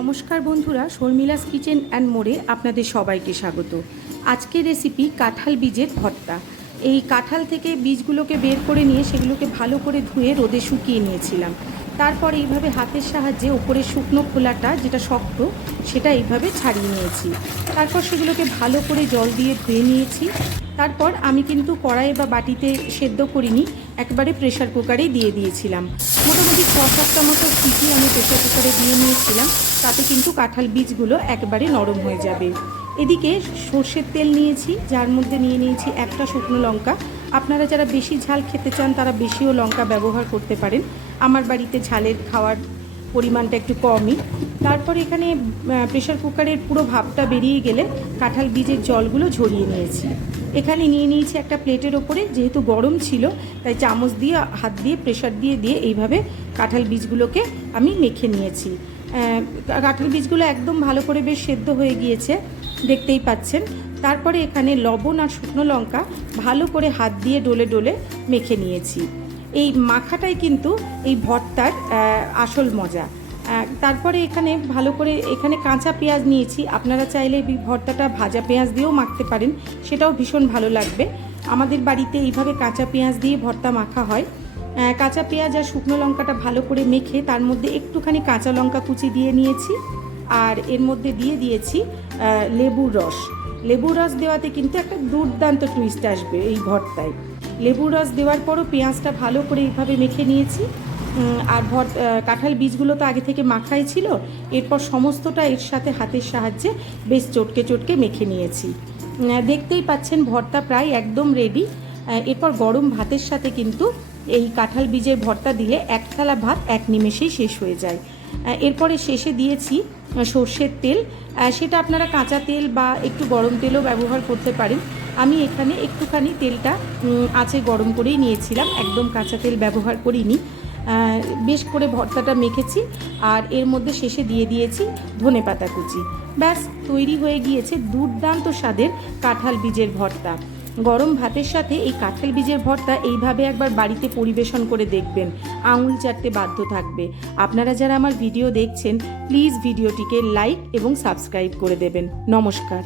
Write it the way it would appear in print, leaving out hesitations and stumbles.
নমস্কার বন্ধুরা, শর্মিলাস kitchen and মোড়ে আপনাদের সবাইকে স্বাগত। আজকের রেসিপি কাঁঠাল বীজের ভর্তা। এই কাঁঠাল থেকে বীজগুলোকে বের করে নিয়ে সেগুলোকে ভালো করে ধুয়ে রোদে শুকিয়ে নিয়েছিলাম। তারপর এইভাবে হাতের সাহায্যে ওপরের শুকনো খোলাটা যেটা শক্ত সেটা এইভাবে ছাড়িয়ে নিয়েছি। তারপর সেগুলোকে ভালো করে জল দিয়ে ধুয়ে নিয়েছি। তারপর আমি কিন্তু কড়াই বা বাটিতে সেদ্ধ করিনি, একেবারে প্রেশার কুকারেই দিয়ে দিয়েছিলাম। মোটামুটি 6-7টা মতো সিটি আমি প্রেশার কুকারে দিয়ে নিয়েছিলাম, তাতে কিন্তু কাঁঠাল বীজগুলো একেবারে নরম হয়ে যাবে। এদিকে সর্ষের তেল নিয়েছি, যার মধ্যে নিয়ে নিয়েছি একটা শুকনো লঙ্কা। আপনারা যারা বেশি ঝাল খেতে চান তারা বেশিও লঙ্কা ব্যবহার করতে পারেন। আমার বাড়িতে ঝালের খাওয়ার পরিমাণটা একটু কমই। তারপর এখানে প্রেশার কুকারের পুরো ভাপটা বেরিয়ে গেলে কাঁঠাল বীজের জলগুলো ঝরিয়ে নিয়েছি। এখানে নিয়ে নিয়েছি একটা প্লেটের ওপরে, যেহেতু গরম ছিল তাই চামচ দিয়ে হাত দিয়ে প্রেশার দিয়ে এইভাবে কাঁঠাল বীজগুলোকে আমি মেখে নিয়েছি। কাঁঠাল বীজগুলো একদম ভালো করে বেশ সেদ্ধ হয়ে গিয়েছে, দেখতেই পাচ্ছেন। তারপরে এখানে লবণ আর শুকনো লঙ্কা ভালো করে হাত দিয়ে ডলে ডলে মেখে নিয়েছি। এই মাখাটাই কিন্তু এই ভর্তার আসল মজা। তারপরে এখানে ভালো করে কাঁচা পেঁয়াজ নিয়েছি। আপনারা চাইলে এই ভর্তাটা ভাজা পেঁয়াজ দিয়েও মাখতে পারেন, সেটাও ভীষণ ভালো লাগবে। আমাদের বাড়িতে এইভাবে কাঁচা পেঁয়াজ দিয়ে ভর্তা মাখা হয়। কাঁচা পেঁয়াজ আর শুকনো লঙ্কাটা ভালো করে মেখে তার মধ্যে একটুখানি কাঁচা লঙ্কা কুচি দিয়ে নিয়েছি, আর এর মধ্যে দিয়ে দিয়েছি লেবুর রস। লেবুর রস দেওয়াতে কিন্তু একটা দুর্দান্ত টুইস্ট আসবে এই ভর্তায়। লেবুর রস দেওয়ার পরও পেঁয়াজটা ভালো করে এইভাবে মেখে নিয়েছি। আর কাঁঠাল বীজগুলো তো আগে থেকে মাখাই ছিল, এরপর সমস্তটা এর সাথে হাতের সাহায্যে বেশ চটকে চটকে মেখে নিয়েছি। দেখতেই পাচ্ছেন ভর্তা প্রায় একদম রেডি। এরপর গরম ভাতের সাথে কিন্তু এই কাঁঠাল বীজের ভর্তা দিলে এক থালা ভাত এক নিমেষেই শেষ হয়ে যায়। এরপরে শেষে দিয়েছি সর্ষের তেল। সেটা আপনারা কাঁচা তেল বা একটু গরম তেলও ব্যবহার করতে পারেন। আমি এখানে একটুখানি তেলটা আঁচে গরম করেই নিয়েছিলাম, একদম কাঁচা তেল ব্যবহার করিনি। বেশ করে ভর্তাটা মেখেছি, আর এর মধ্যে শেষে দিয়ে দিয়েছি ধনেপাতা কুচি। ব্যাস তৈরি হয়ে গিয়েছে দুর্দান্ত স্বাদের কাঁঠাল বীজের ভর্তা। গরম ভাতের সাথে এই কাঁঠাল বীজের ভর্তা এইভাবে একবার বাড়িতে পরিবেশন করে দেখবেন, আঙুল চাটতে বাধ্য থাকবে। আপনারা যারা আমার ভিডিও দেখছেন প্লিজ ভিডিওটিকে লাইক এবং সাবস্ক্রাইব করে দেবেন। নমস্কার।